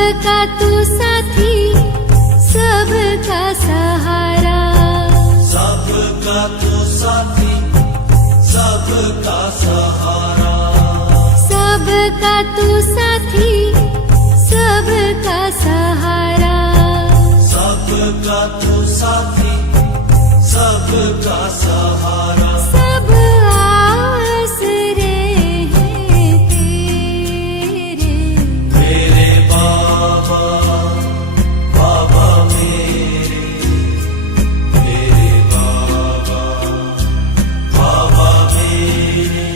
सबका तू साथी, सबका सहारा, सबका तू साथी, सबका सहारा, सबका तू साथी, सबका सहारा, सबका तू साथी, सबका सहारा। सब आसरे हैं तेरे, मेरे बाबा, बाबा मेरे, मेरे बाबा, बाबा मेरे।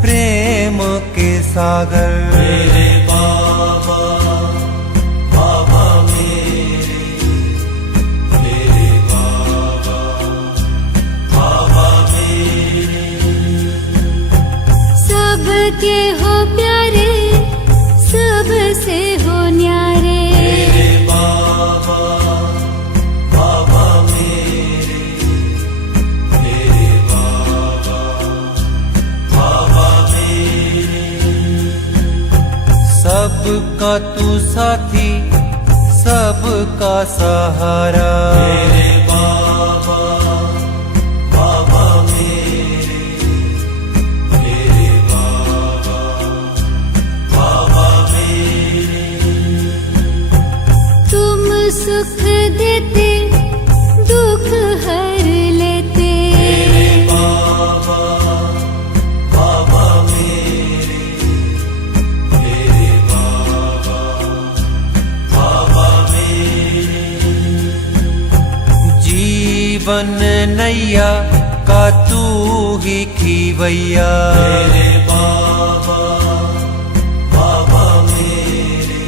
प्रेम के सागर। मेरे बाबा बाबा मेरे, मेरे बाबा बाबा मेरे। सबके हो प्यारे, सबसे हो न्यारे। मेरे बाबा बाबा मेरे, मेरे बाबा बाबा मेरे। सबका तू साथी, सबका सहारा। मेरे बाबा बाबा मेरे, मेरे बाबा बाबा मेरे। तुम सुख देते, दुख हर लेते। मेरे बाबा बाबा मेरे, मेरे बाबा बाबा मेरे। जीवन नैया का तू ही खीवैया। मेरे बाबा बाबा मेरे,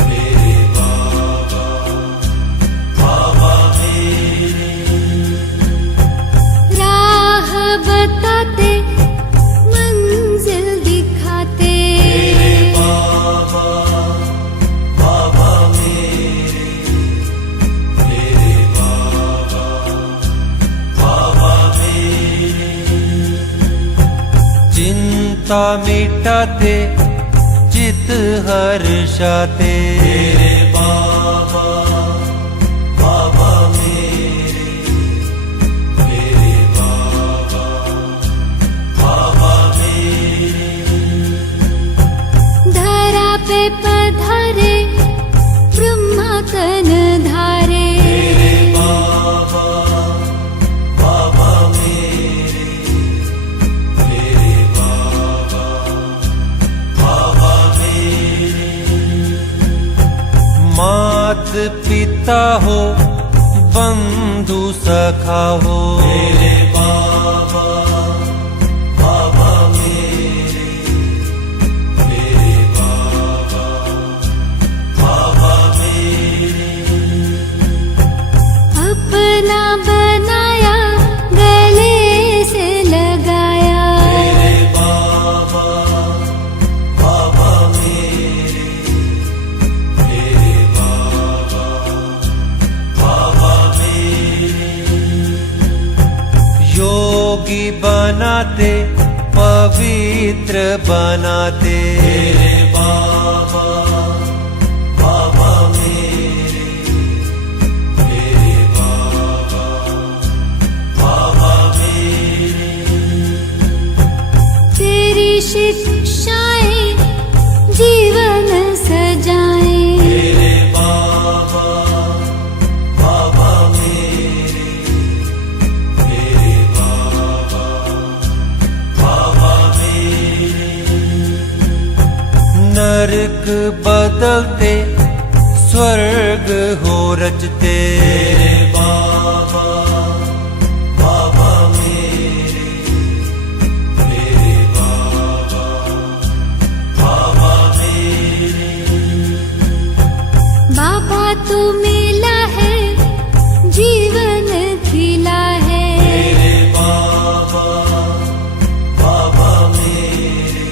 मेरे बाबा बाबा मेरे। राह बताते, मंजिल दिखाते। मेरे बाबा बाबा मेरे, मेरे बाबा बाबा मेरे। चिंता मिटाते, चित हर्षाते। मेरे बाबा बाबा मेरे, मेरे बाबा बाबा मेरे। धरा पे पधारे, ब्रह्मा तन धारे। मेरे बाबा बाबा मेरे, मेरे बाबा बाबा मेरे। मात पिता हो, बंधु सखा हो। मेरे बाबा बाबा मेरे, मेरे बाबा बाबा मेरे। अपना बनाया, गले से लगाया। मेरे बाबा बाबा मेरे, मेरे बाबा बाबा मेरे। योगी बनाते, पवित्र बनाते। मेरे बाबा बाबा मेरे, मेरे बाबा बाबा मेरे। तेरी शिक्षाएं जीवन सजाएं। मेरे बाबा बाबा मेरे, मेरे बाबा बाबा मेरे। नरक बदलते, स्वर्ग हो रचते। मेरे बाबा बाबा मेरे, मेरे बाबा बाबा मेरे। बाबा तू मिला है, जीवन खिला है। मेरे बाबा बाबा मेरे,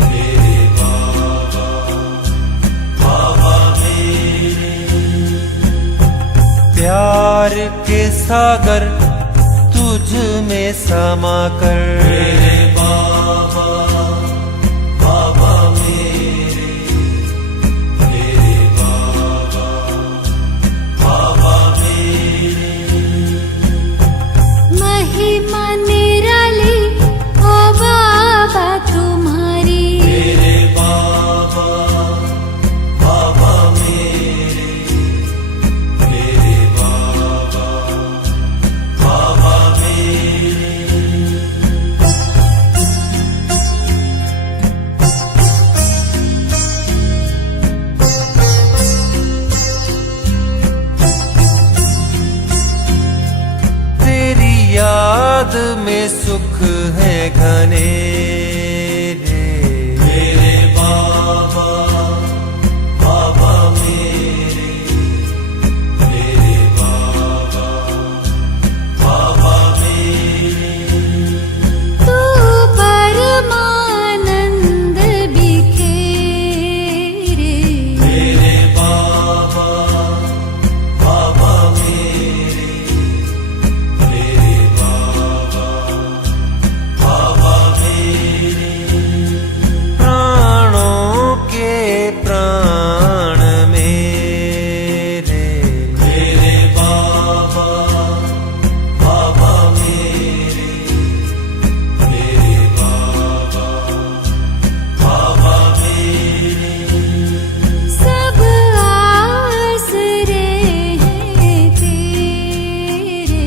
मेरे बाबा बाबा मेरे। प्यार के सागर तुझ में समा कर। मेरे बाबा बाबा मेरे, मेरे बाबा बाबा मेरे। महिमा निराली, ओ बाबा तुम्हारी। मेरे बाबा बाबा मेरे, मेरे बाबा बाबा मेरे। याद में सुख है घने रे। मेरे बाबा बाबा मेरे, मेरे बाबा बाबा मेरे। तू परमानंद बिखेरे, मेरे बाबा बाबा मेरे, मेरे बाबा बाबा मेरे। प्राणों के प्राण मेरे। मेरे बाबा बाबा मेरे, मेरे बाबा बाबा मेरे। सब आसरे हैं तेरे,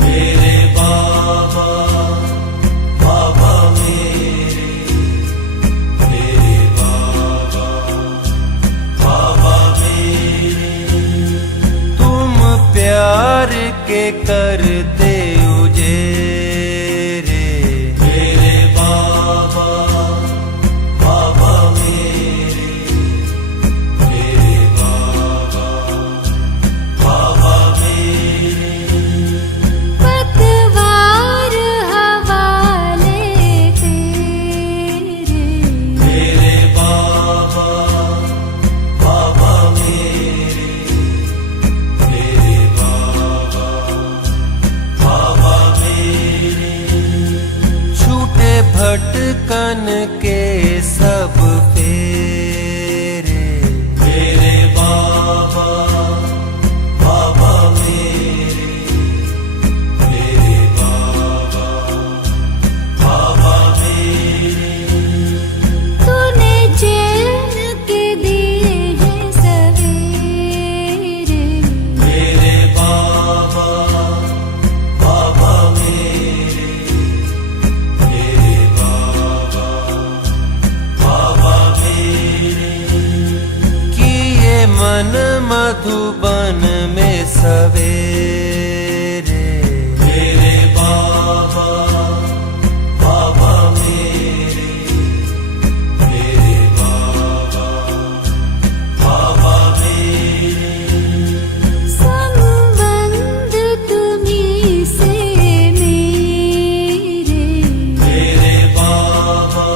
मेरे बाबा बाबा मेरे, मेरे बाबा बाबा मेरे। तुम प्यार के करते उजेरे। मेरे बाबा बाबा मेरे, मेरे बाबा बाबा मेरे। पतवार हवाले तेरे, मेरे बाबा बाबा मेरे, मेरे बाबा बाबा मेरे। छूटे भटकन के सब फेरे। मेरे बाबा बाबा मेरे, मेरे बाबा बाबा मेरे। तूने चैन के दिए हैं सवेरे, मेरे बाबा बाबा मेरे, मेरे बाबा बाबा मेरे। किए मन मधुबन में सवेरे। मेरे बाबा बाबा मेरे, मेरे बाबा बाबा मेरे। संबंध तुम्हीं से मेरे, मेरे बाबा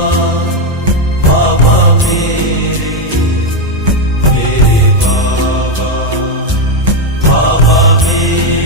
बाबा मेरे, मेरे बाबा बाबा मेरे।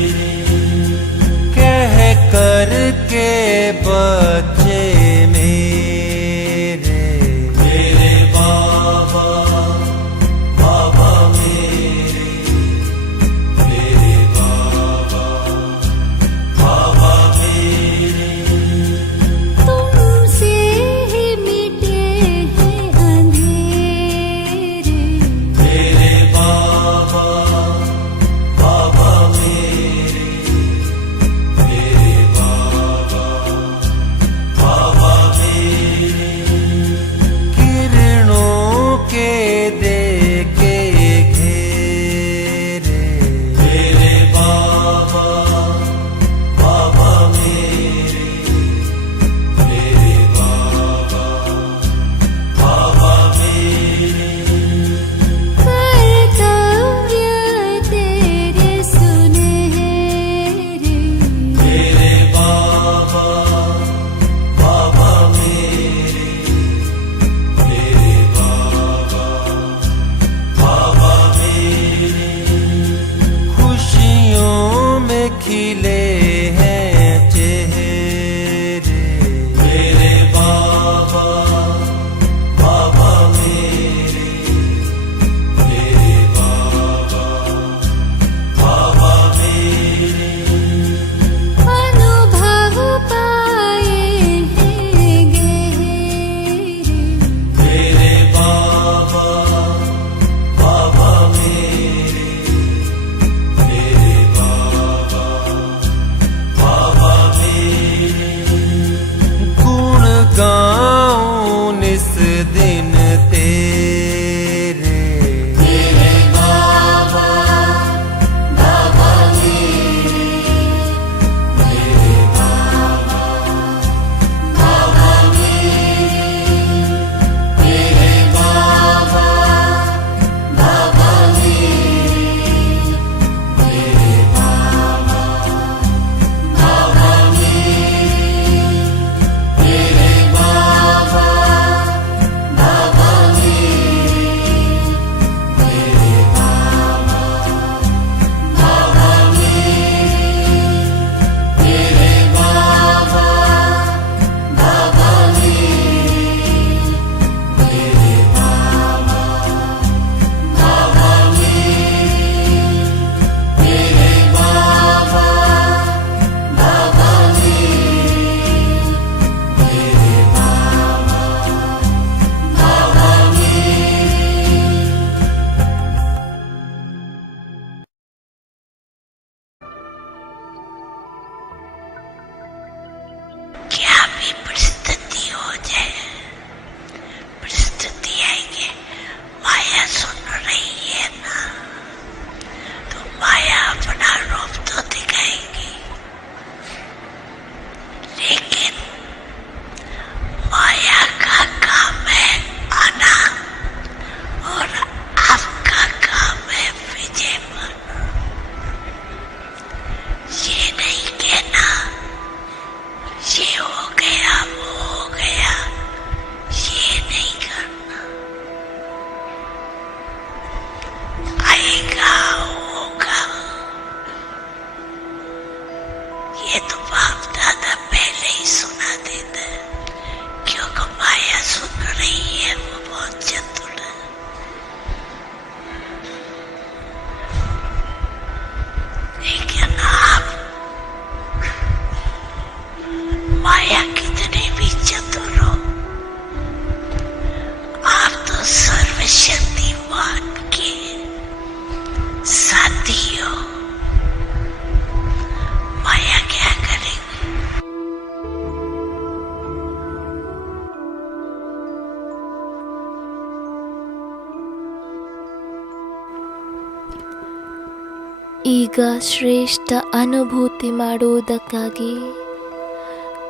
ಈಗ ಶ್ರೇಷ್ಠ ಅನುಭೂತಿ ಮಾಡುವುದಕ್ಕಾಗಿ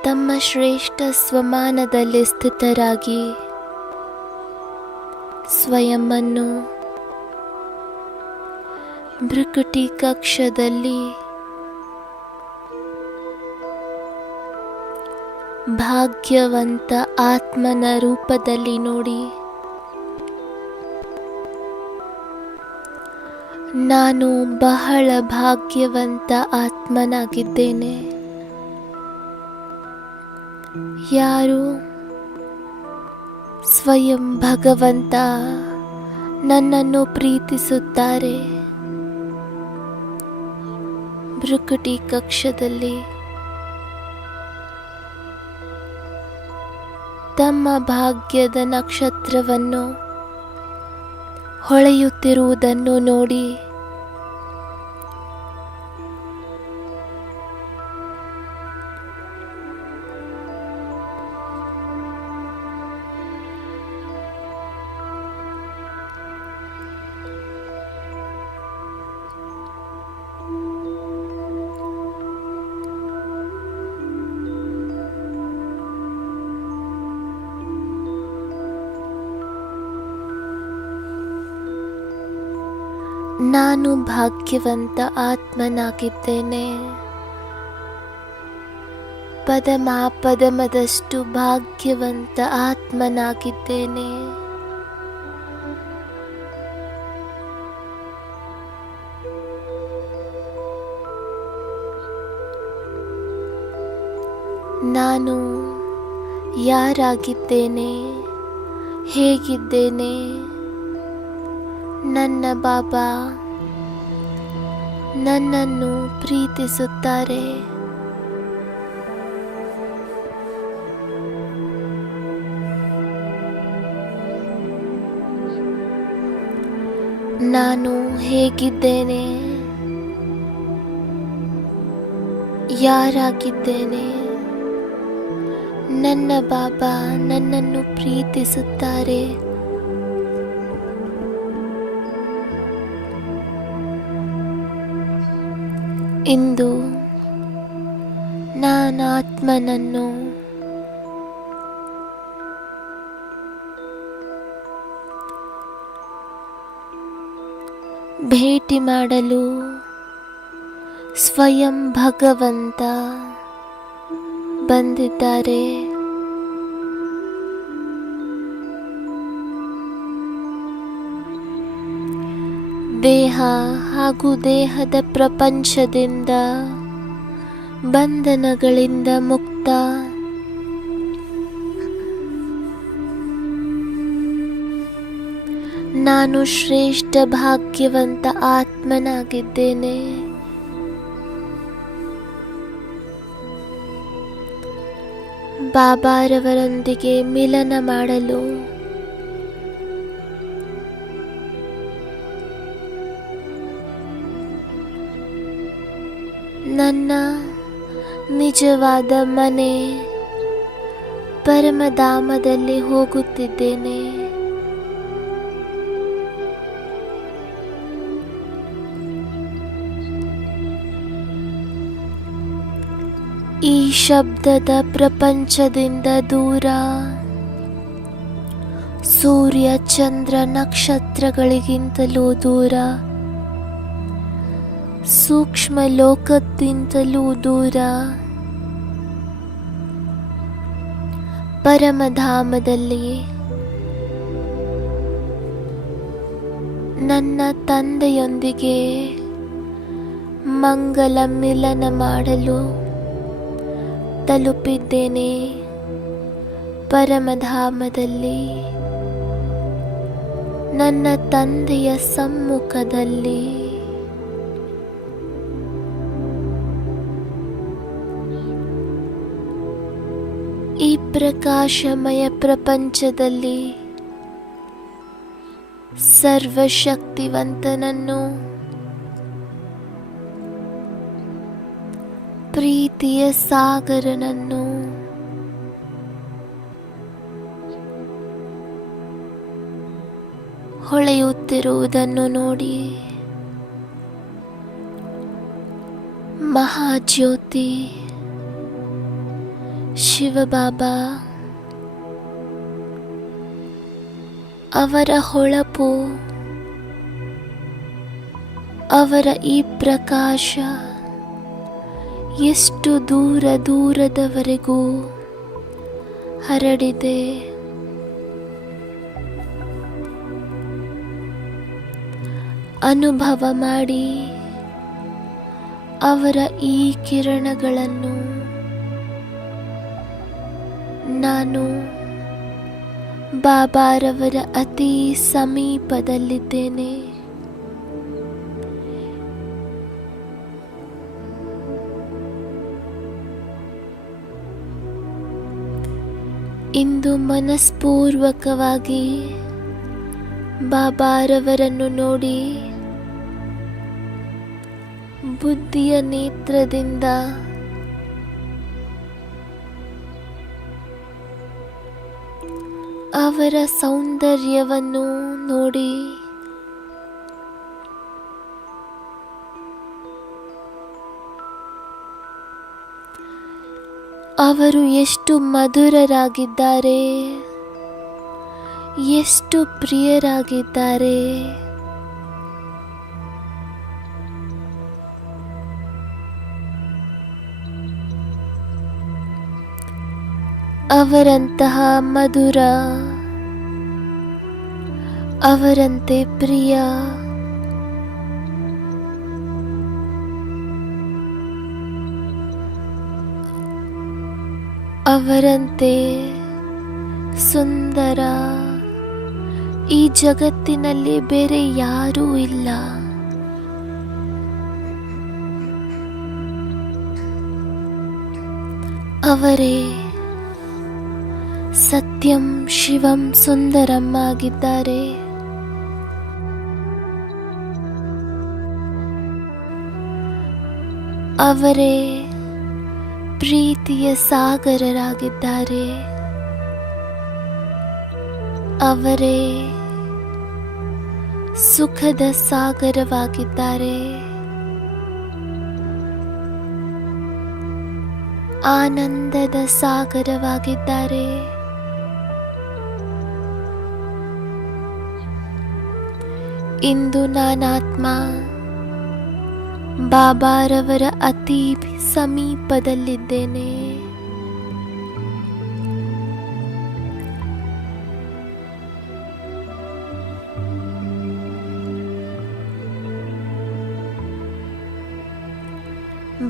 ತಮ್ಮ ಶ್ರೇಷ್ಠ ಸ್ವಮಾನದಲ್ಲಿ ಸ್ಥಿತರಾಗಿ ಸ್ವಯಂವನ್ನು ಭೃಕುಟಿ ಕಕ್ಷದಲ್ಲಿ ಭಾಗ್ಯವಂತ ಆತ್ಮನ ರೂಪದಲ್ಲಿ ನೋಡಿ. ನಾನು ಬಹಳ ಭಾಗ್ಯವಂತ ಆತ್ಮನಾಗಿದ್ದೇನೆ. ಯಾರು ಸ್ವಯಂ ಭಗವಂತ ನನ್ನನ್ನು ಪ್ರೀತಿಸುತ್ತಾರೆ, ಭೃಕುಟಿ ಕಕ್ಷದಲ್ಲಿ ತಮ್ಮ ಭಾಗ್ಯದ ನಕ್ಷತ್ರವನ್ನು ಹೊಳೆಯುತ್ತಿರುವುದನ್ನು ನೋಡಿ ನಾನು ಭಾಗ್ಯವಂತ ಆತ್ಮನಾಗಿದ್ದೇನೆ. ಪದಮಾಪದಮದಷ್ಟು ಭಾಗ್ಯವಂತ ಆತ್ಮನಾಗಿದ್ದೇನೆ. ನಾನು ಯಾರಾಗಿದ್ದೇನೆ, ಹೇಗಿದ್ದೇನೆ, ನನ್ನ ಬಾಬಾ ನನ್ನನ್ನು ಪ್ರೀತಿಸುತ್ತಾರೆ. ನಾನು ಹೇಗಿದ್ದೇನೆ, ಯಾರಾಗಿದ್ದೇನೆ, ನನ್ನ ಬಾಬಾ ನನ್ನನ್ನು ಪ್ರೀತಿಸುತ್ತಾರೆ. ಇಂದು ನಾನಾತ್ಮನನ್ನು ಭೇಟಿ ಮಾಡಲು ಸ್ವಯಂ ಭಗವಂತ ಬಂದಿದ್ದಾರೆ. ದೇಹ ಹಾಗೂ ದೇಹದ ಪ್ರಪಂಚದಿಂದ ಬಂಧನಗಳಿಂದ ಮುಕ್ತ ನಾನು ಶ್ರೇಷ್ಠ ಭಾಗ್ಯವಂತ ಆತ್ಮನಾಗಿದ್ದೇನೆ. ಬಾಬಾರವರೊಂದಿಗೆ ಮಿಲನ ಮಾಡಲು ನನ್ನ ನಿಜವಾದ ಮನೆ ಪರಮಧಾಮದಲ್ಲಿ ಹೋಗುತ್ತಿದ್ದೇನೆ. ಈ ಶಬ್ದದ ಪ್ರಪಂಚದಿಂದ ದೂರ, ಸೂರ್ಯ ಚಂದ್ರ ನಕ್ಷತ್ರಗಳಿಗಿಂತಲೂ ದೂರ, ಸೂಕ್ಷ್ಮ ಲೋಕಕ್ಕಿಂತಲೂ ದೂರ ಪರಮಧಾಮದಲ್ಲಿ ನನ್ನ ತಂದೆಯೊಂದಿಗೆ ಮಂಗಲ ಮಿಲನ ಮಾಡಲು ತಲುಪಿದ್ದೇನೆ. ಪರಮಧಾಮದಲ್ಲಿ ನನ್ನ ತಂದೆಯ ಸಮ್ಮುಖದಲ್ಲಿ ಈ ಪ್ರಕಾಶಮಯ ಪ್ರಪಂಚದಲ್ಲಿ ಸರ್ವಶಕ್ತಿವಂತನನ್ನು, ಪ್ರೀತಿಯ ಸಾಗರನನ್ನು ಹೊಳೆಯುತ್ತಿರುವುದನ್ನು ನೋಡಿ ಮಹಾಜ್ಯೋತಿ ಶಿವಬಾಬಾ ಅವರ ಹೊಳಪು, ಅವರ ಈ ಪ್ರಕಾಶ ಎಷ್ಟು ದೂರ ದೂರದವರೆಗೂ ಹರಡಿದೆ. ಅನುಭವ ಮಾಡಿ ಅವರ ಈ ಕಿರಣಗಳನ್ನು ನಾನು ಬಾಬಾರವರ ಅತಿ ಸಮೀಪದಲ್ಲಿದ್ದೇನೆ. ಇಂದು ಮನಸ್ಪೂರ್ವಕವಾಗಿ ಬಾಬಾರವರನ್ನು ನೋಡಿ ಬುದ್ಧಿಯ ನೇತ್ರದಿಂದ ಅವರ ಸೌಂದರ್ಯವನ್ನು ನೋಡಿ ಅವರು ಎಷ್ಟು ಮಧುರರಾಗಿದ್ದಾರೆ, ಎಷ್ಟು ಪ್ರಿಯರಾಗಿದ್ದಾರೆ. ಅವರಂತಹ ಮಧುರ, ಅವರಂತೆ ಪ್ರಿಯ, ಅವರಂತೆ ಸುಂದರ ಈ ಜಗತ್ತಿನಲ್ಲಿ ಬೇರೆ ಯಾರೂ ಇಲ್ಲ. ಅವರೇ ಸತ್ಯಂ ಶಿವಂ ಸುಂದರಂ ಆಗಿದ್ದಾರೆ. ಅವರೇ ಪ್ರೀತಿಯ ಸಾಗರರಾಗಿದ್ದಾರೆ. ಅವರೇ ಸುಖದ ಸಾಗರವಾಗಿದ್ದಾರೆ. ಆನಂದದ ಸಾಗರವಾಗಿದ್ದಾರೆ. ಇಂದು ನಾನಾತ್ಮ ಬಾಬಾರವರ ಅತಿ ಸಮೀಪದಲ್ಲಿದ್ದೇನೆ.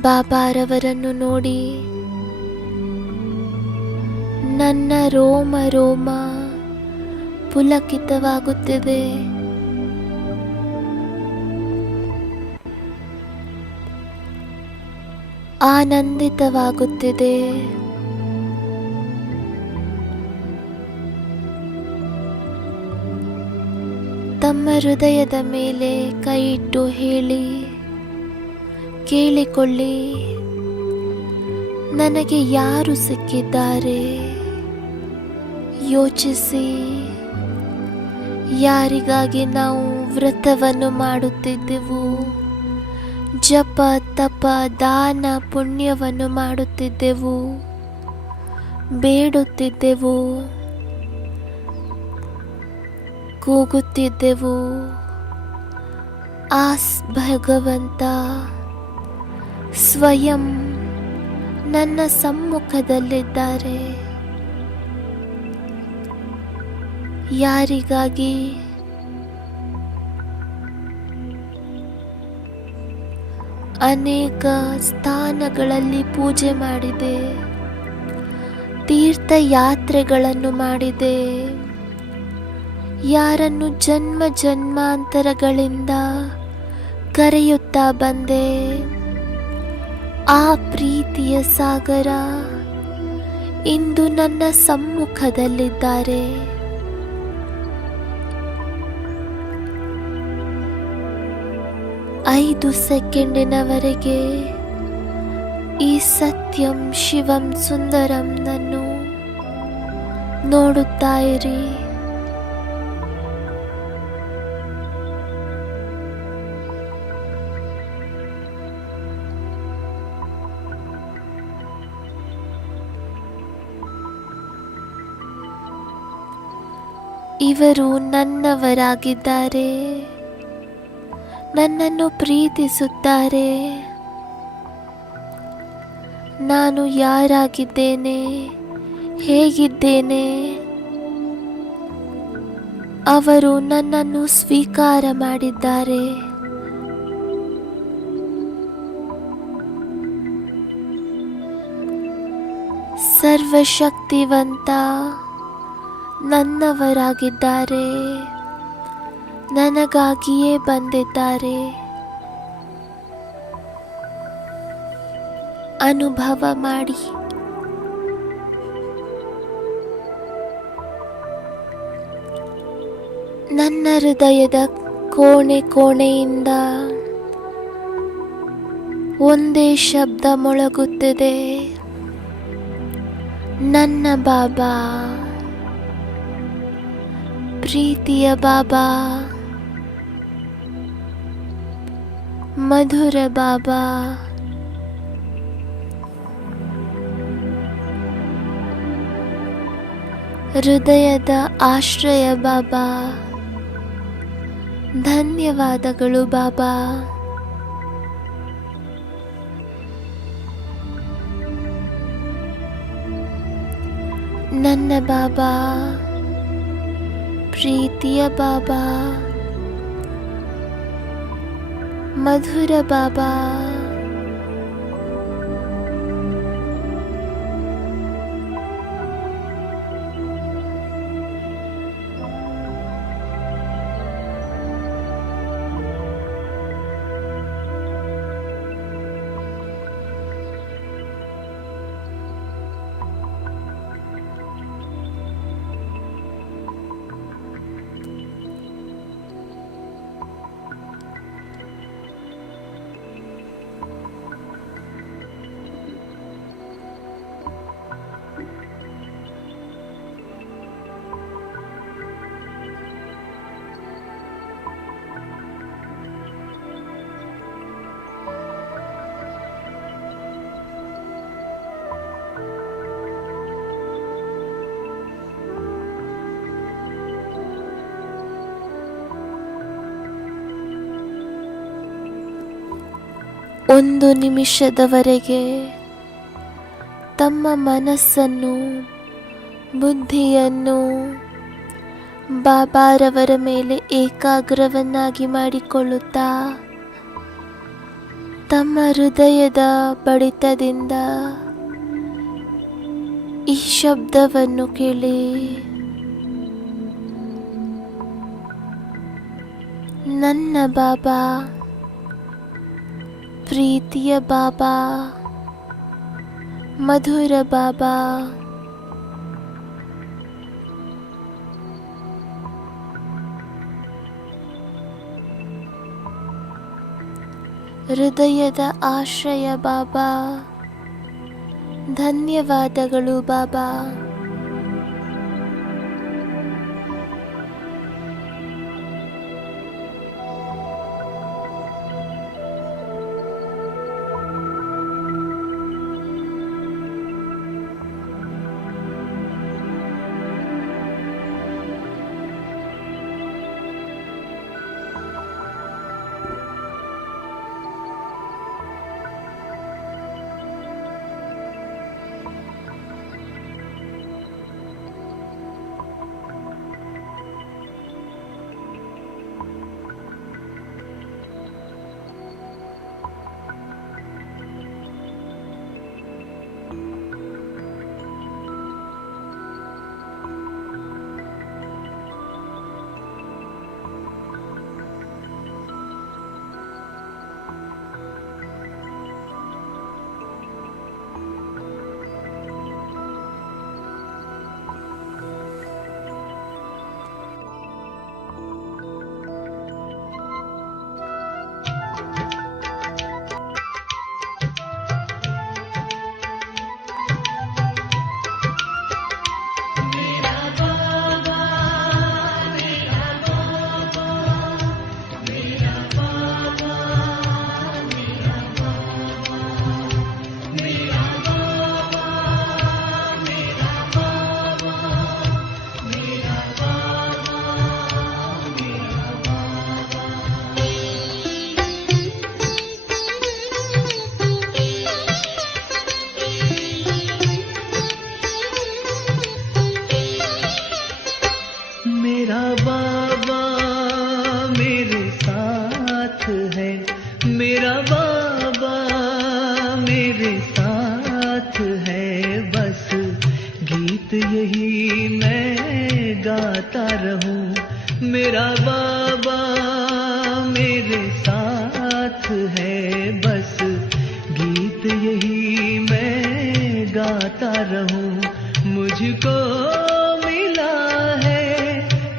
ಬಾಬಾರವರನ್ನು ನೋಡಿ ನನ್ನ ರೋಮ ರೋಮ ಪುಲಕಿತವಾಗುತ್ತಿದೆ. ಆನಂದಿತವಾಗುತ್ತಿದೆ. ತಮ್ಮ ಹೃದಯದ ಮೇಲೆ ಕೈ ಇಟ್ಟು ಹೇಳಿ, ಕೇಳಿಕೊಳ್ಳಿ, ನನಗೆ ಯಾರು ಸಿಕ್ಕಿದ್ದಾರೆ? ಯೋಚಿಸಿ, ಯಾರಿಗಾಗಿ ನಾವು ವ್ರತವನ್ನು ಮಾಡುತ್ತಿದ್ದೆವು, ಜಪ ತಪ ದಾನ ಪುಣ್ಯವನ್ನು ಮಾಡುತ್ತಿದ್ದೆವು, ಬೇಡುತ್ತಿದ್ದೆವು, ಕೂಗುತ್ತಿದ್ದೆವು. ಆ ಭಗವಂತ ಸ್ವಯಂ ನನ್ನ ಸಮ್ಮುಖದಲ್ಲಿದ್ದಾರೆ. ಯಾರಿಗಾಗಿ? ಅನೇಕ ಸ್ಥಾನಗಳಲ್ಲಿ ಪೂಜೆ ಮಾಡಿದೆ, ತೀರ್ಥಯಾತ್ರೆಗಳನ್ನು ಮಾಡಿದೆ, ಯಾರನ್ನು ಜನ್ಮ ಜನ್ಮಾಂತರಗಳಿಂದ ಕರೆಯುತ್ತಾ ಬಂದೆ. ಆ ಪ್ರೀತಿಯ ಸಾಗರ ಇಂದು ನನ್ನ ಸಮ್ಮುಖದಲ್ಲಿದ್ದಾರೆ. ಐದು ಸೆಕೆಂಡಿನವರೆಗೆ ಈ ಸತ್ಯಂ ಶಿವಂ ಸುಂದರಂನನ್ನು ನೋಡುತ್ತಾ ಇರಿ. ಇವರು ನನ್ನವರಾಗಿದ್ದಾರೆ, ನನ್ನನ್ನು ಪ್ರೀತಿಸುತ್ತಾರೆ. ನಾನು ಯಾರಾಗಿದ್ದೇನೆ, ಹೇಗಿದ್ದೇನೆ, ಅವರು ನನ್ನನ್ನು ಸ್ವೀಕಾರ ಮಾಡಿದ್ದಾರೆ. ಸರ್ವಶಕ್ತಿವಂತ ನನ್ನವರಾಗಿದ್ದಾರೆ, ನನಗಾಗಿಯೇ ಬಂದಿದ್ದಾರೆ. ಅನುಭವ ಮಾಡಿ. ನನ್ನ ಹೃದಯದ ಕೋಣೆ ಕೋಣೆಯಿಂದ ಒಂದೇ ಶಬ್ದ ಮೊಳಗುತ್ತದೆ, ನನ್ನ ಬಾಬಾ, ಪ್ರೀತಿಯ ಬಾಬಾ, ಮಧುರ ಬಾಬಾ. ಹೃದಯದ ಆಶ್ರಯ ಬಾಬಾ, ಧನ್ಯವಾದಗಳು ಬಾಬಾ. ನನ್ನ ಬಾಬಾ, ಪ್ರೀತಿಯ ಬಾಬಾ, ಮಧುರ ಬಾಬಾ. ಒಂದು ನಿಮಿಷದವರೆಗೆ ತಮ್ಮ ಮನಸ್ಸನ್ನು, ಬುದ್ಧಿಯನ್ನು ಬಾಬಾರವರ ಮೇಲೆ ಏಕಾಗ್ರವನ್ನಾಗಿ ಮಾಡಿಕೊಳ್ಳುತ್ತಾ ತಮ್ಮ ಹೃದಯದ ಬಡಿತದಿಂದ ಈ ಶಬ್ದವನ್ನು ಕೇಳಿ. ನನ್ನ ಬಾಬಾ, ಪ್ರೀತಿಯ ಬಾಬಾ, ಮಧುರ ಬಾಬಾ, ಹೃದಯದ ಆಶ್ರಯ ಬಾಬಾ, ಧನ್ಯವಾದಗಳು ಬಾಬಾ. मेरा बाबा मेरे साथ है, मेरा बाबा मेरे साथ है, बस गीत यही मैं गाता रहूं। मेरा बाबा मेरे साथ है, बस गीत यही मैं गाता रहूं। मुझको मिला है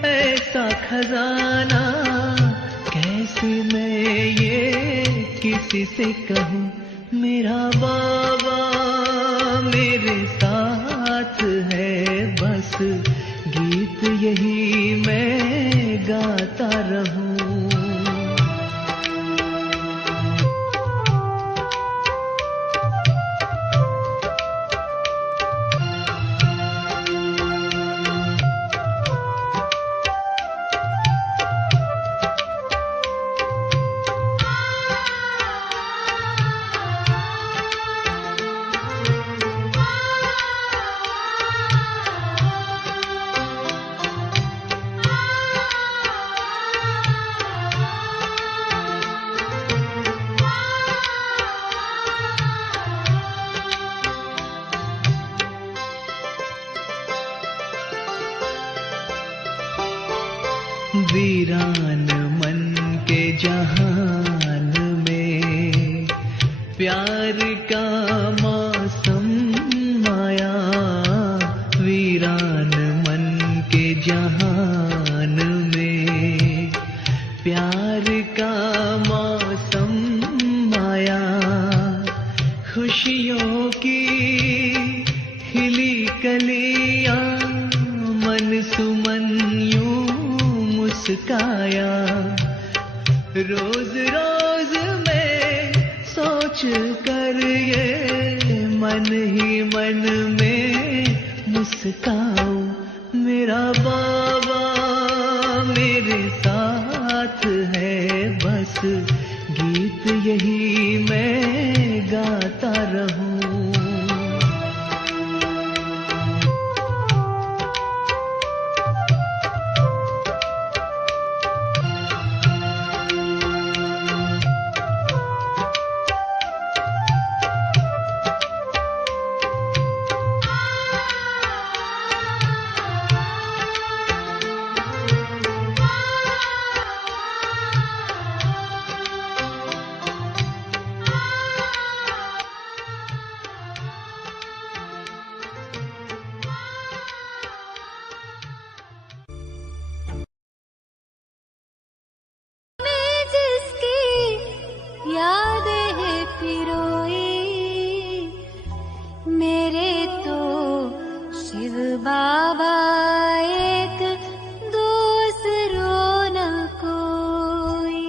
ऐसा खजाना, कैसे मैं ये किसी से कहूं। मेरा बाबा मेरे साथ है, बस गीत यही मैं गाता रहूं। वीरान मन के जहान में प्यार का मौसम आया। वीरान मन के जहान में प्यार का मौसम आया। खुशियों की खिली कलियां मन सुमन यूं मुस्काया। रोज रोज मैं सोच कर ये मन ही मन में मुस्काऊं। मेरा बाबा मेरे साथ है, बस गीत यही मैं गाता रहूं। यादें हैं पिरोई मेरे तो शिव बाबा, एक दूसरो न कोई।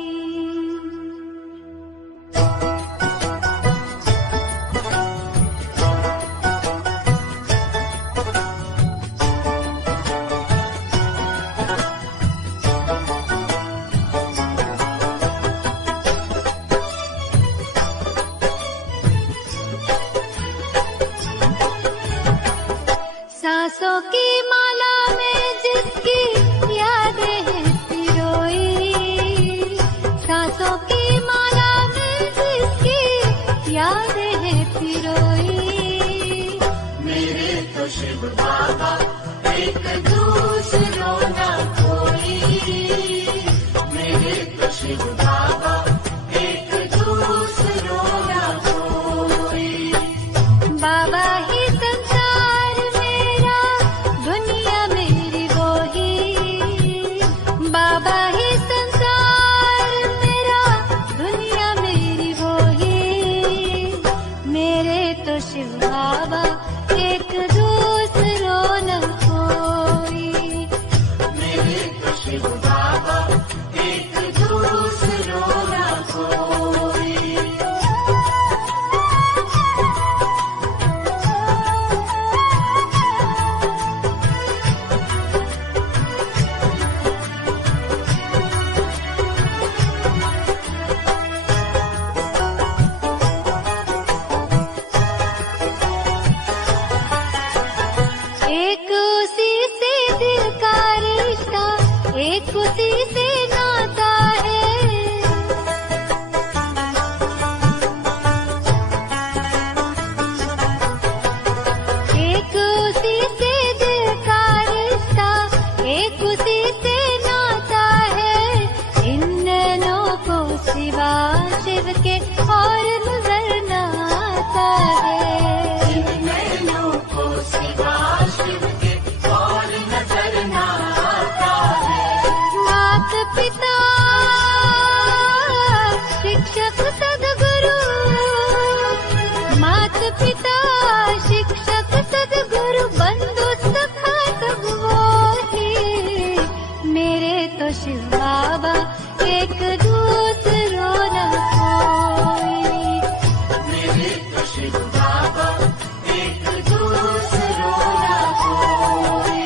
सांसों की माला में जिसकी यादें हैं पिरोई, सांसों की माला में जिसकी यादें हैं पिरोई। मेरे तो शिव बाबा, एक दूसरो न कोई। मेरे तो शिव बाबा, एक दूसरो न कोई। बाबा ही बाबा ही संसार मेरा, दुनिया मेरी वो ही। मेरे तो शिव बाबा, एक दूसरो न कोई। एक उसी से नाता है। एक उसी से दिल का रिश्ता, एक उसी से नाता है। इन नैनों को सिवा शिव के और नजर न आता है। इन नैनों को सिवा शिव के और नजर न आता है। मात पिता शिक्षक सद्गुरु, मात पिता शिक्षक सद्गुरु, बंधु सखा सब वो ही। मेरे तो शिव बाबा एक दूसरों न कोई। मेरे तो शिव बाबा एक दूसरों न कोई।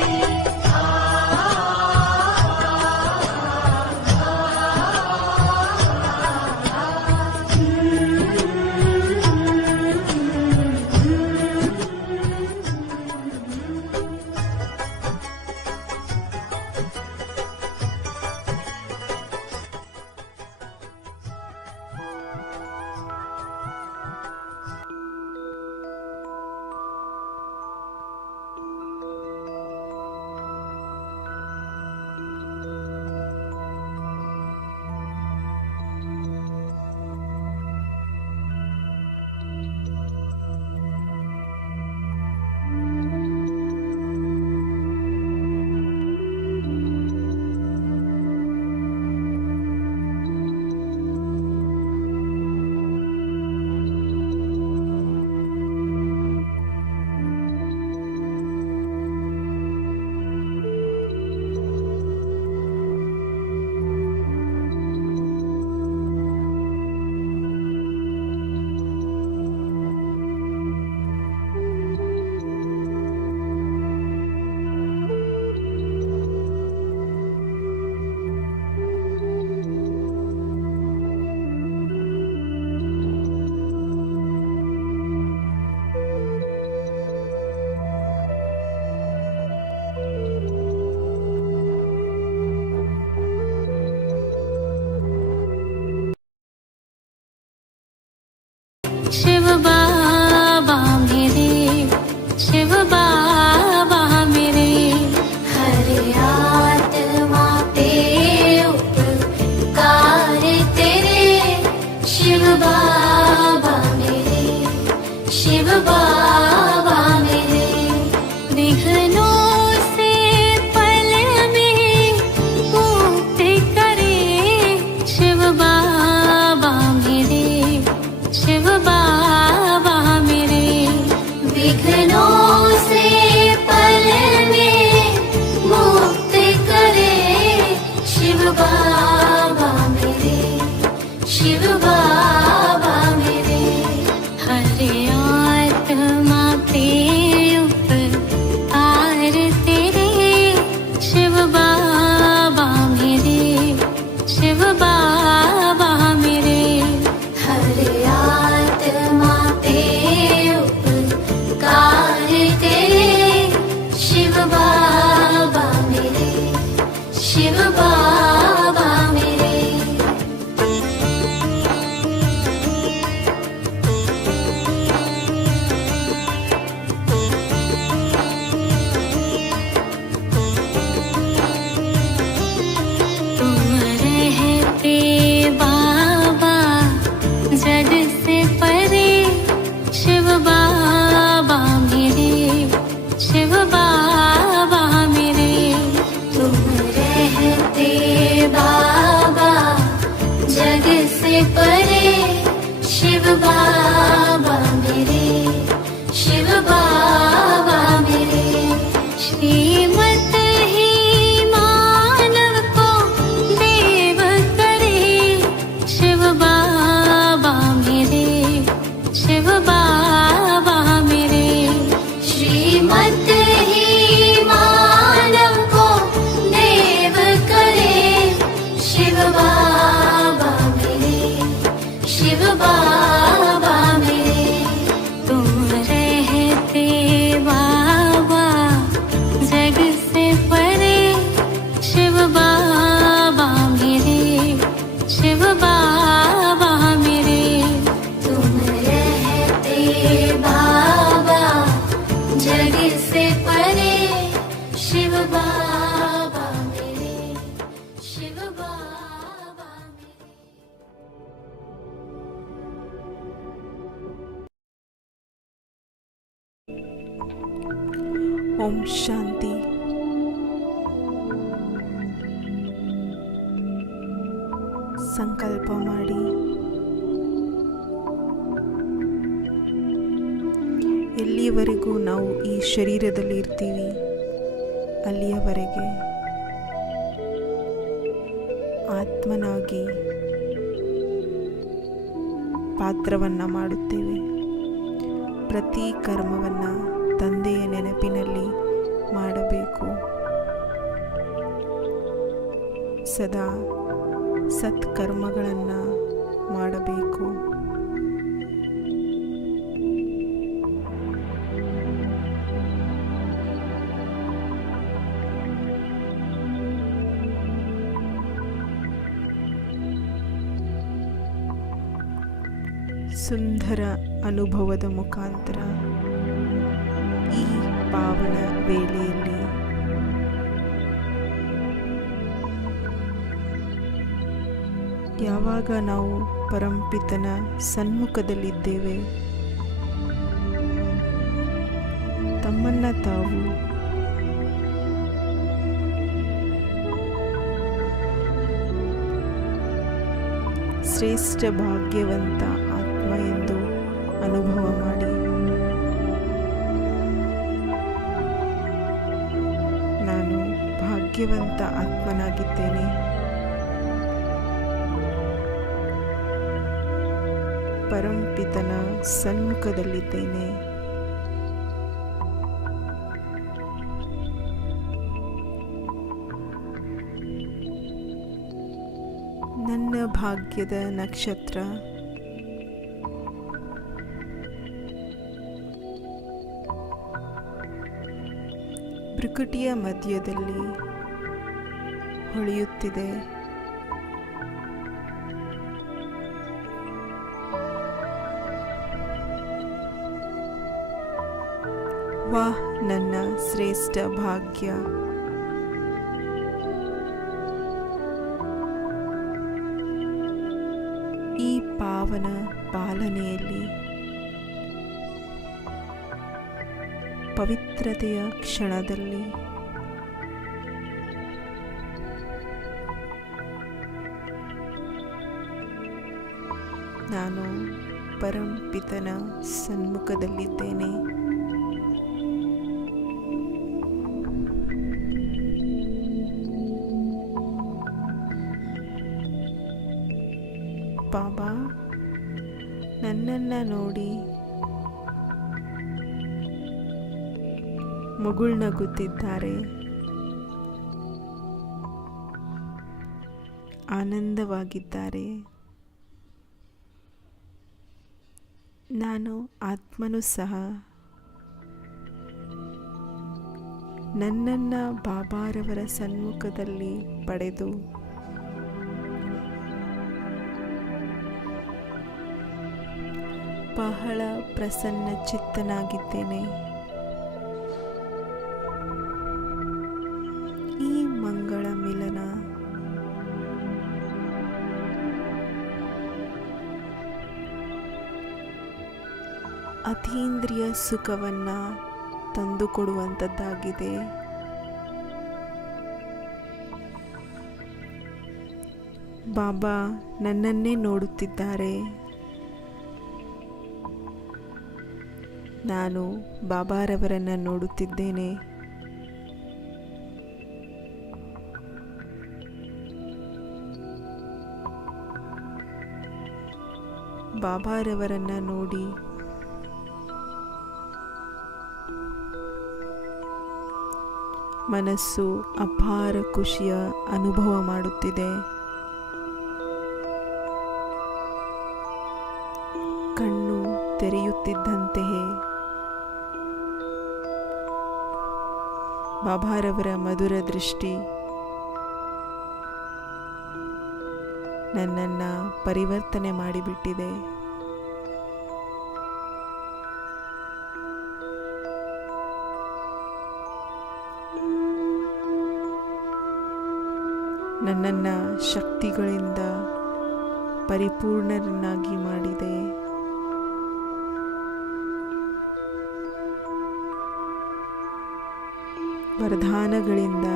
शिव बाबा मेरे, शिव बाबा मेरे, हर आत्मा पे उपकार तेरे। शिव बाबा मेरे, शिव बाबा मेरे, विघ्नों से पल में मुक्त करे। शिव बाबा मेरे, शिव बाबा मेरे, विघ्नों से पल में मुक्त करे। शिव बाबा मेरे, शिव बाबा मेरे, हर आत्मा पे उपकार तेरे। शिव बाबा मेरे, शिव बाबा मेरे, हर आत्मा पे उपकार तेरे। शिव बाबा मेरे, शिव बाबा मेरे। तुम रहते बाबा जग से परे। शिव बाबा मेरे, शिव बाबा मेरे, तुम रहते बाबा जग से परे। शिव बाबा मेरे, शिव बाबा मेरे, श्रीमत ही मानव को देव करे। शिव बाबा मेरे, शिव बाबा मेरे, श्रीमत ही मानव को देव करे। शिव बाबा मेरे, शिव बाबा बाबा मेरे, शिव बाबा मेरे। ಓಂ ಶಾಂತಿ. ಸಂಕಲ್ಪ ಮಾಡಿ ಎಲ್ಲಿಯವರೆಗೂ ನಾವು ಈ ಶರೀರದಲ್ಲಿ ಇರ್ತೀವಿ ಅಲ್ಲಿಯವರೆಗೆ ಆತ್ಮನಾಗಿ ಪಾತ್ರವನ್ನು ಮಾಡುತ್ತೇವೆ. ಪ್ರತಿ ಕರ್ಮವನ್ನು ತಂದೆಯ ನೆನಪಿನಲ್ಲಿ ಮಾಡಬೇಕು. ಸದಾ ಸತ್ಕರ್ಮಗಳನ್ನು ಮಾಡಬೇಕು. ಸುಂದರ ಅನುಭವದ ಮುಖಾಂತರ ಈ ಪಾವನ ವೇಳೆಯಲ್ಲಿ ಯಾವಾಗ ನಾವು ಪರಂಪಿತನ ಸನ್ಮುಖದಲ್ಲಿದ್ದೇವೆ, ತಮ್ಮನ್ನ ತಾವು ಶ್ರೇಷ್ಠ ಭಾಗ್ಯವಂತ ಆತ್ಮ ಎಂದು ಅನುಭವ ಮಾಡಿ, ನಾನು ಭಾಗ್ಯವಂತ ಆತ್ಮನಾಗಿದ್ದೇನೆ, ಪರಂಪಿತನ ಸನ್ಮುಖದಲ್ಲಿದ್ದೇನೆ, ನನ್ನ ಭಾಗ್ಯದ ನಕ್ಷತ್ರ ಭ್ರುಕುಟಿಯ ಮಧ್ಯದಲ್ಲಿ ಹೊಳೆಯುತ್ತಿದೆ. ವಾಹ್, ನನ್ನ ಶ್ರೇಷ್ಠ ಭಾಗ್ಯ. ಈ ಪಾವನ ಪಾಲನೆಯಲ್ಲಿ ಪವಿತ್ರತೆಯ ಕ್ಷಣದಲ್ಲಿ ನಾನು ಪರಂಪಿತನ ಸನ್ಮುಖದಲ್ಲಿದ್ದೇನೆ. ಬಾಬಾ ನನ್ನನ್ನು ನೋಡಿ ಮುಗುಳ್ನಗುತ್ತಿದ್ದಾರೆ, ಆನಂದವಾಗಿದ್ದಾರೆ. ನಾನು ಆತ್ಮನು ಸಹ ನನ್ನನ್ನು ಬಾಬಾರವರ ಸನ್ಮುಖದಲ್ಲಿ ಪಡೆದು ಬಹಳ ಪ್ರಸನ್ನ ಚಿತ್ತನಾಗಿದ್ದೇನೆ. ಈ ಮಂಗಳ ಮಿಲನ ಅತೀಂದ್ರಿಯ ಸುಖವನ್ನು ತಂದುಕೊಡುವಂಥದ್ದಾಗಿದೆ. ಬಾಬಾ ನನ್ನನ್ನೇ ನೋಡುತ್ತಿದ್ದಾರೆ. ನಾನು ಬಾಬಾರವರನ್ನು ನೋಡುತ್ತಿದ್ದೇನೆ. ಬಾಬಾರವರನ್ನು ನೋಡಿ ಮನಸ್ಸು ಅಪಾರ ಖುಷಿಯ ಅನುಭವ ಮಾಡುತ್ತಿದೆ. ಕಣ್ಣು ತೆರೆಯುತ್ತಿದ್ದಂತೆಯೇ ಬಾಬಾರವರ ಮಧುರ ದೃಷ್ಟಿ ನನ್ನನ್ನು ಪರಿವರ್ತನೆ ಮಾಡಿಬಿಟ್ಟಿದೆ. ನನ್ನನ್ನು ಶಕ್ತಿಗಳಿಂದ ಪರಿಪೂರ್ಣರನ್ನಾಗಿ ಮಾಡಿದೆ. ವರದಾನಗಳಿಂದ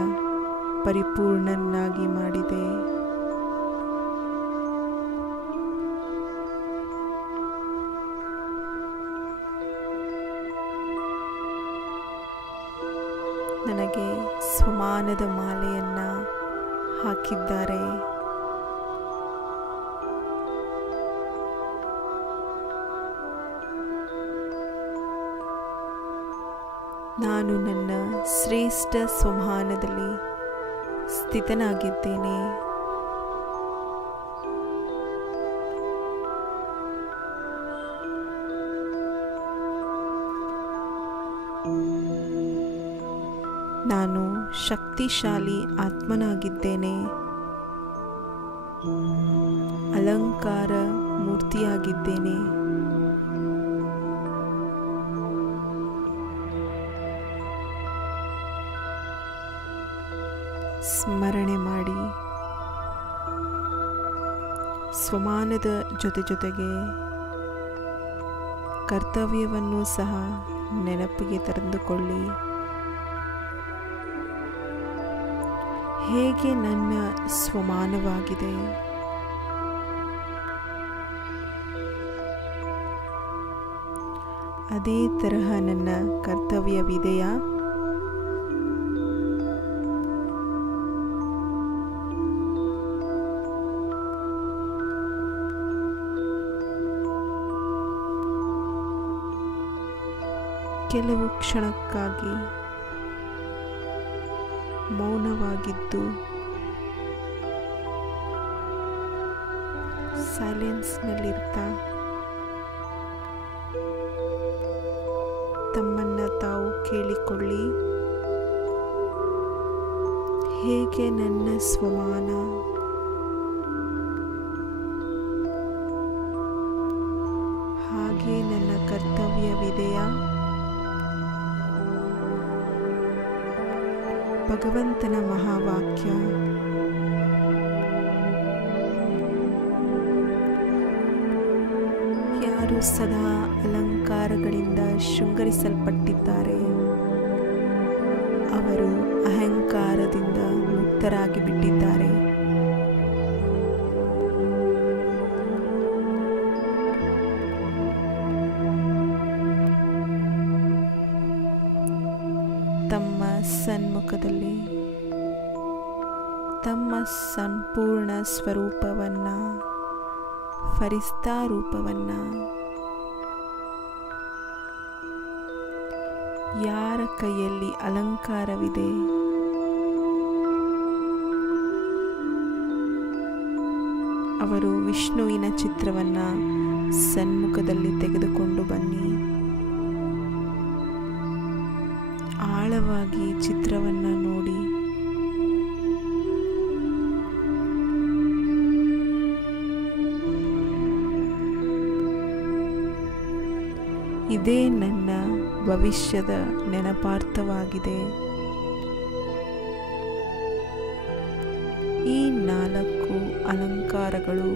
ಪರಿಪೂರ್ಣನಾಗಿ ಮಾಡಿದೆ. ನನಗೆ ಸ್ವಮಾನದ ಮಾಲೆಯನ್ನು ಹಾಕಿದ್ದಾರೆ. ನಾನು ನನ್ನ ಶ್ರೇಷ್ಠ ಸ್ವಮಾನದಲ್ಲಿ ಸ್ಥಿತನಾಗಿದ್ದೇನೆ. ನಾನು ಶಕ್ತಿಶಾಲಿ ಆತ್ಮನಾಗಿದ್ದೇನೆ. ಅಲಂಕಾರ ಮೂರ್ತಿಯಾಗಿದ್ದೇನೆ. ಸ್ಮರಣೆ ಮಾಡಿ, ಸ್ವಮಾನದ ಜೊತೆಗೆ ಕರ್ತವ್ಯವನ್ನು ಸಹ ನೆನಪಿಗೆ ತಂದುಕೊಳ್ಳಿ. ಹೇಗೆ ನನ್ನ ಸ್ವಮಾನವಾಗಿದೆ, ಅದೇ ತರಹ ನನ್ನ ಕರ್ತವ್ಯವಿದೆಯಾ? ಕೆಲವು ಕ್ಷಣಕ್ಕಾಗಿ ಮೌನವಾಗಿದ್ದು ಸೈಲೆನ್ಸ್ನಲ್ಲಿರ್ತಾ ತಮ್ಮನ್ನು ತಾವು ಕೇಳಿಕೊಳ್ಳಿ. ಹೇಗೆ ನನ್ನ ಸ್ವಮಾನ, ಹಾಗೆ ನನ್ನ ಕರ್ತವ್ಯವಿದೆಯಾ? ಭಗವಂತನ ಮಹಾವಾಕ್ಯ, ಯಾರು ಸದಾ ಅಲಂಕಾರಗಳಿಂದ ಶೃಂಗರಿಸಲ್ಪಟ್ಟಿದ್ದಾರೆ ಅವರು ಅಹಂಕಾರದಿಂದ ಮುಕ್ತರಾಗಿ ಬಿಟ್ಟಿದ್ದಾರೆ. ತಮ್ಮ ಸನ್ಮುಖದಲ್ಲಿ ತಮ್ಮ ಸಂಪೂರ್ಣ ಸ್ವರೂಪವನ್ನು, ಫರಿಸ್ತಾ ರೂಪವನ್ನು, ಯಾರ ಕೈಯಲ್ಲಿ ಅಲಂಕಾರವಿದೆ ಅವರು ವಿಷ್ಣುವಿನ ಚಿತ್ರವನ್ನು ಸನ್ಮುಖದಲ್ಲಿ ತೆಗೆದುಕೊಂಡು ಬನ್ನಿ. ಆಳವಾಗಿ ಚಿತ್ರವನ್ನು ನೋಡಿ. ಇದೇ ನನ್ನ ಭವಿಷ್ಯದ ನೆನಪಾರ್ಥವಾಗಿದೆ. ಈ 4 ಅಲಂಕಾರಗಳು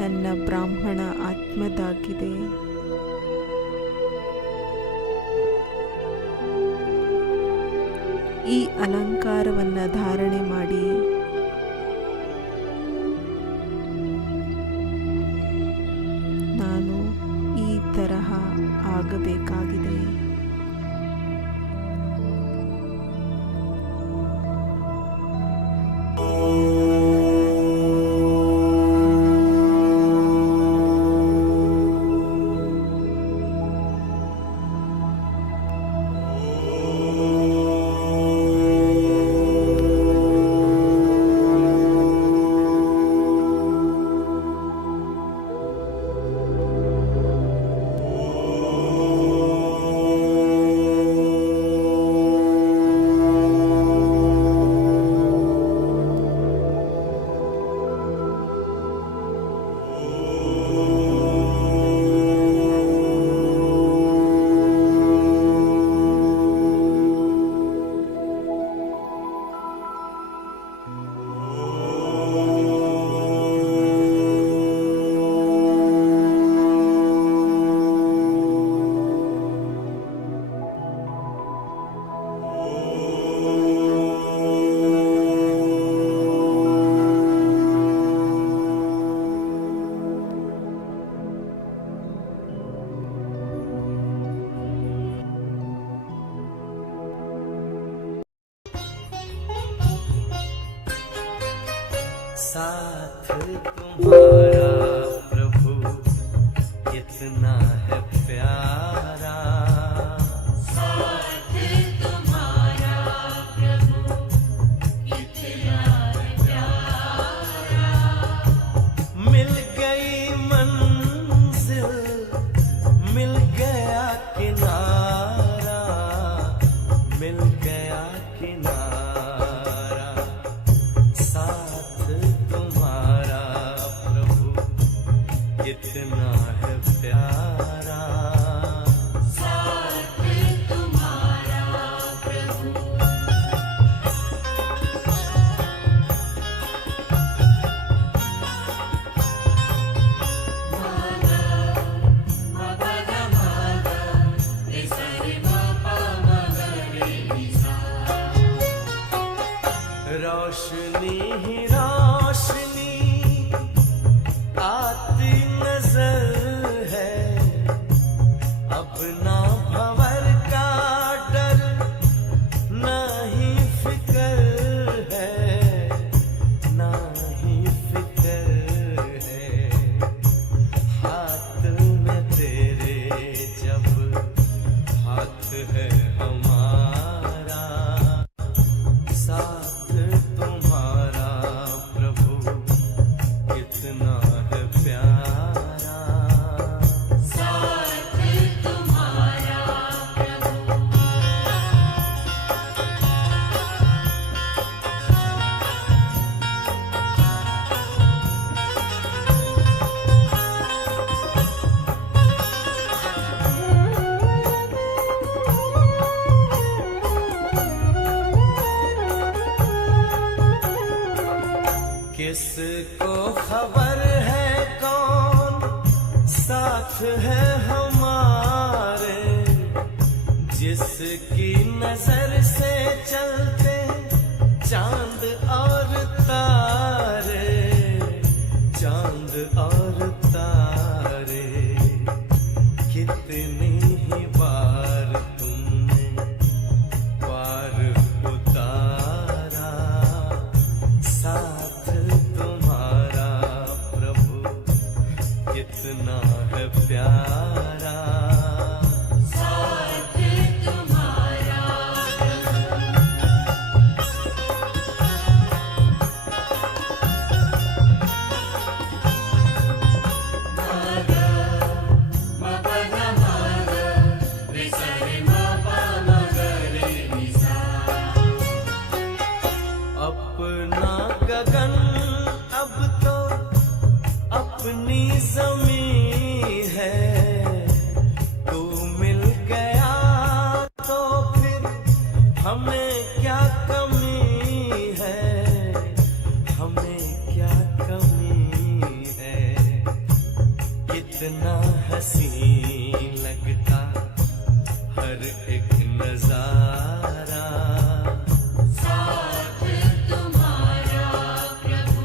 ನನ್ನ ಬ್ರಾಹ್ಮಣ ಆತ್ಮದಾಗಿದೆ. ಈ ಅಲಂಕಾರವನ್ನು ಧಾರಣೆ ಮಾಡಿ ನಾನು ಈ ತರಹ ಆಗಬೇಕಾಗಿದೆ. साथ तुम्हारा प्रभु कितना है प्यारा। साथ तुम्हारा प्रभु कितना है प्यारा। मिल गई मंजिल, मिल गया किनारा, मिल गया किनारा। साथ तुम्हारा प्रभु कितना है प्यारा। साथ तुम्हारा प्रभु रोशनी ही रोशनी आती नजर है, अब ना भंवर का डर, ना ही फिक्र है, ना ही फिक्र है। हाथ में तेरे जब हाथ है हमारा, साथ तुम्हारा प्रभु कितना है प्यारा। साथ तुम्हारा प्रभु किसको खबर है कौन साथ है हमारे, जिसकी नजर से चलते चांद और तारे, चांद और तारे। कितनी ही बार तुमने पार उतारा। साथ तुम्हारा प्रभु कितना है प्यारा। साथ तुम्हारा अपना गगन अब तो अपनी ज़मीं है, तू मिल गया तो फिर हमें क्या कमी है, हमें क्या कमी है। कितना हसीन लगता हर एक नजारा। साथ तुम्हारा प्रभु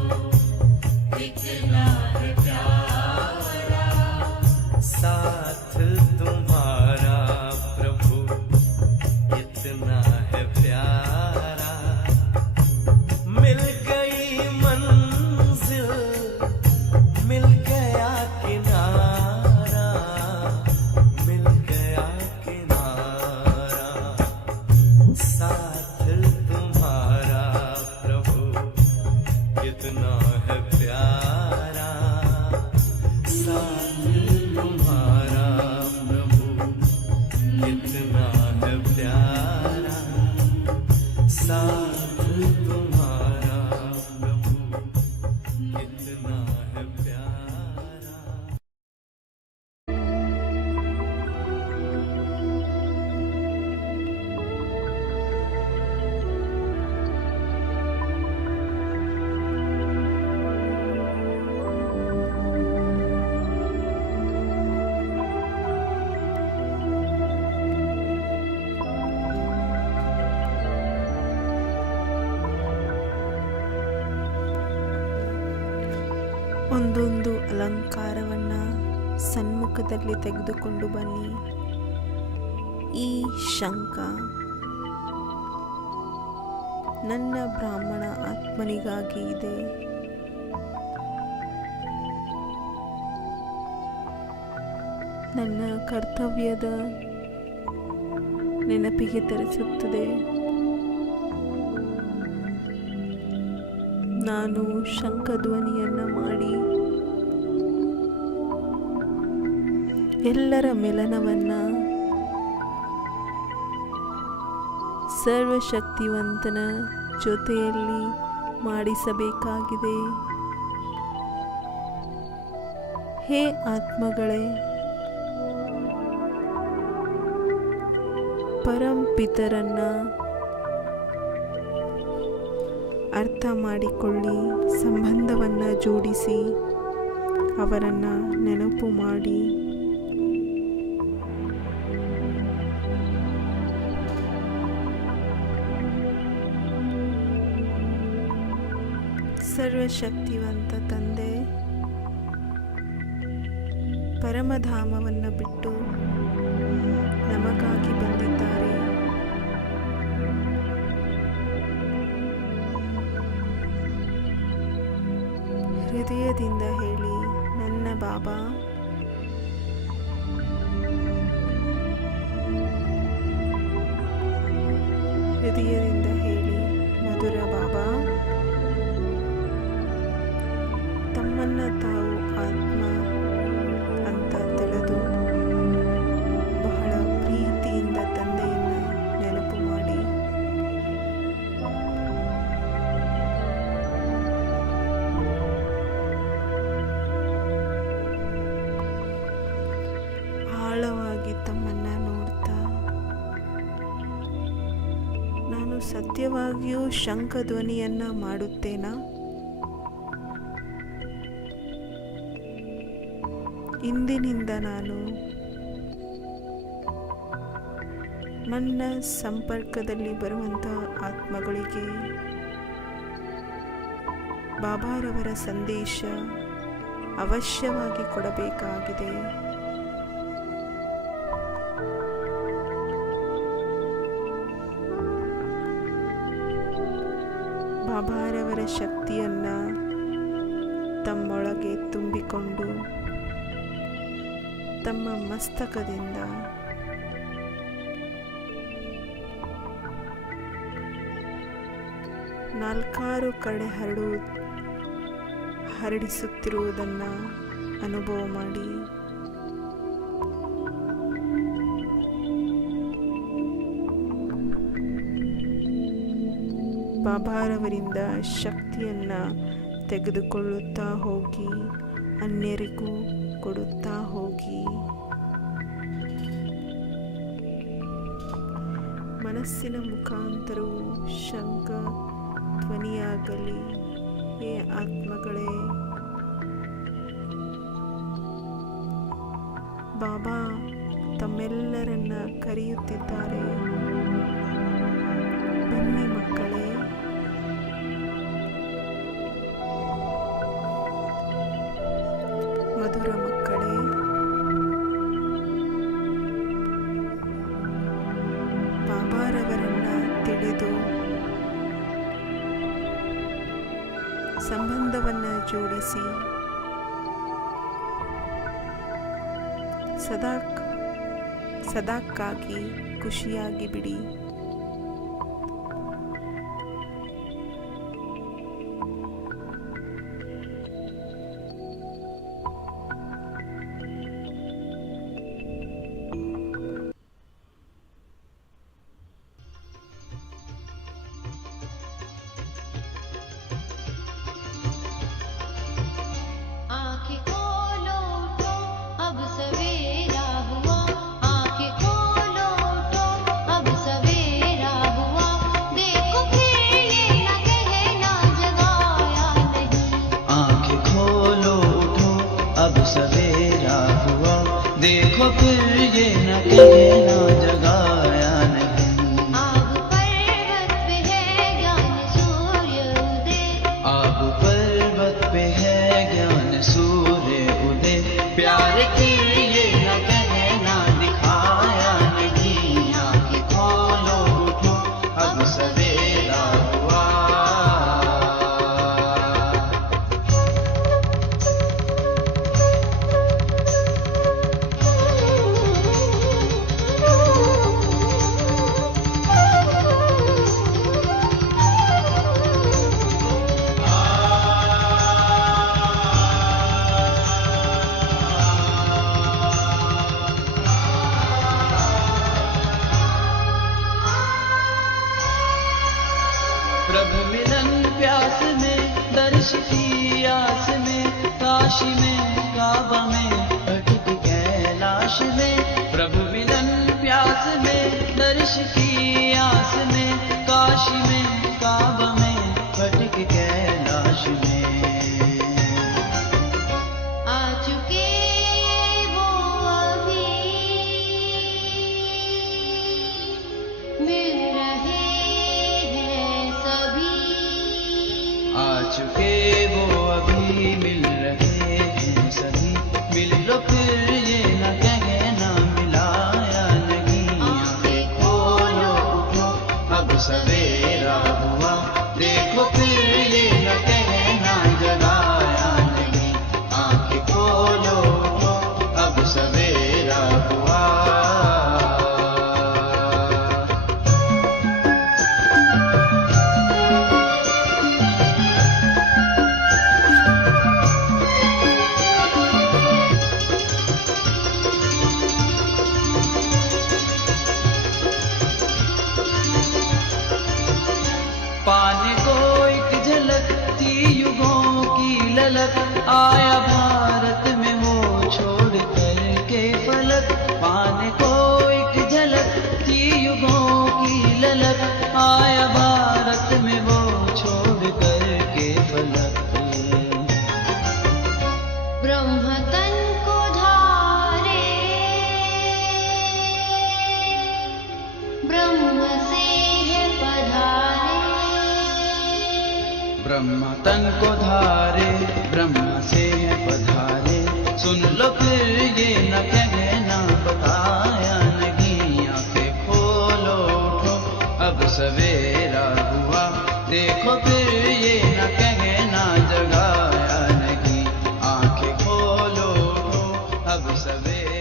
कितना है प्यारा। साथ तुम्हारा प्रभु कितना है प्यारा। मिल गई मंजिल, मिल गया किनारा, मिल गया किनारा। साथ तुम्हारा प्रभु कितना है प्यारा। साथ तुम्हारा प्रभु कितना है प्यारा। साथ तुम्हारा प्रभु कितना है प्यारा। ಒಂದೊಂದು ಅಲಂಕಾರವನ್ನು ಸನ್ಮುಖದಲ್ಲಿ ತೆಗೆದುಕೊಂಡು ಬನ್ನಿ. ಈ ಶಂಖ ನನ್ನ ಬ್ರಾಹ್ಮಣ ಆತ್ಮನಿಗಾಗಿ ಇದೆ. ನನ್ನ ಕರ್ತವ್ಯದ ನೆನಪಿಗೆ ತರಿಸುತ್ತದೆ. ನಾನು ಶಂಖಧ್ವನಿಯನ್ನು ಮಾಡಿ ಎಲ್ಲರ ಮಿಲನವನ್ನು ಸರ್ವಶಕ್ತಿವಂತನ ಜೊತೆಯಲ್ಲಿ ಮಾಡಿಸಬೇಕಾಗಿದೆ. ಹೇ ಆತ್ಮಗಳೇ, ಪರಂಪಿತರನ್ನ ಅರ್ಥ ಮಾಡಿಕೊಳ್ಳಿ, ಸಂಬಂಧವನ್ನು ಜೋಡಿಸಿ ಅವರನ್ನು ನೆನಪು ಮಾಡಿ ಸರ್ವಶಕ್ತಿವಂತ ತಂದೆ ಪರಮಧಾಮವನ್ನು ಬಿಟ್ಟು ನಮಗಾಗಿ ಬಂದಿದ್ದಾರೆ. ಹೃದಯದಿಂದ ಹೇಳಿ, ನನ್ನ ಬಾಬಾ ಹೃದಯದಿಂದ ಹೇಳಿ, ಮಧುರ ಬಾಬಾ. ತಮ್ಮನ್ನ ತಾವು ಆತ್ಮ ಅಂತ ತಿಳಿದು ಬಹಳ ಪ್ರೀತಿಯಿಂದ ತಂದೆಯನ್ನು ನೆನಪು ಮಾಡಿ ಆಳವಾಗಿ ತಮ್ಮನ್ನ ನೋಡ್ತಾ, ನಾನು ಸತ್ಯವಾಗಿಯೂ ಶಂಖಧ್ವನಿಯನ್ನ ಮಾಡುತ್ತೇನಾ? ಇಂದಿನಿಂದ ನಾನು ನನ್ನ ಸಂಪರ್ಕದಲ್ಲಿ ಬರುವಂತಹ ಆತ್ಮಗಳಿಗೆ ಬಾಬಾರವರ ಸಂದೇಶ ಅವಶ್ಯವಾಗಿ ಕೊಡಬೇಕಾಗಿದೆ. ಬಾಬಾರವರ ಶಕ್ತಿಯನ್ನು ತಮ್ಮೊಳಗೆ ತುಂಬಿಕೊಂಡು ತಮ್ಮ ಮಸ್ತಕದಿಂದ ನಾಲ್ಕಾರು ಕಡೆ ಹರಡಿಸುತ್ತಿರುವುದನ್ನು ಅನುಭವ ಮಾಡಿ ಬಾಬಾರವರಿಂದ ಶಕ್ತಿಯನ್ನು ತೆಗೆದುಕೊಳ್ಳುತ್ತಾ ಹೋಗಿ ಅನ್ಯರಿಗೂ ಕೊಡುತ್ತಾ ಹೋಗಿ ಮನಸ್ಸಿನ ಮುಖಾಂತರವು ಶಂಖ ಧ್ವನಿಯಾಗಲಿ. ಹೇ ಆತ್ಮಗಳೇ, ಬಾಬಾ ತಮ್ಮೆಲ್ಲರನ್ನ ಕರೆಯುತ್ತಿದ್ದಾರೆ. ಬನ್ನಿ ಮಕ್ಕಳೇ, ಮಧುರ ಮಕ್ಕಳೇ, ಬಾಬಾರವರನ್ನ ತಿಳಿದು ಸಂಬಂಧವನ್ನು ಜೋಡಿಸಿ ಸದಾಕ್ಕಾಗಿ ಖುಷಿಯಾಗಿ ಬಿಡಿ. आँखें खोलो तो अब सवेरा हुआ, आँखें खोलो तो अब सवेरा काशी में काबा में भटक कैलाश में प्रभु मिलन प्यास में दर्श की आस में काशी में काबा में भटक कैलाश में आ चुके वो अभी मिल रहे हैं सभी आ चुके वो अभी मिल रहे हैं सभी मिल लो फिर ये न कहना मिलाया नहीं आंखें खोलो उठो अब सवेरा हुआ देखो फिर ये न कहना जगाया नहीं आंखें खोलो उठो अब सवेरा हुआ पाने को एक झलक थी युगों की ललक आया भारत में वो छोड़ कर के फलक पाने को एक झलक थी युगों की ललक आया भारत में वो छोड़ कर के फलक ब्रह्म तन को धारे ब्रह्म से है पधारे ब्रह्म तन को धारे ब्रह्म से है पधारे सुन लो फिर ये न कहना बताया नहीं आंखें खोलो उठो अब सवेरा हुआ देखो फिर ये न कहना जगाया नहीं आंखें खोलो उठो अब सवेरा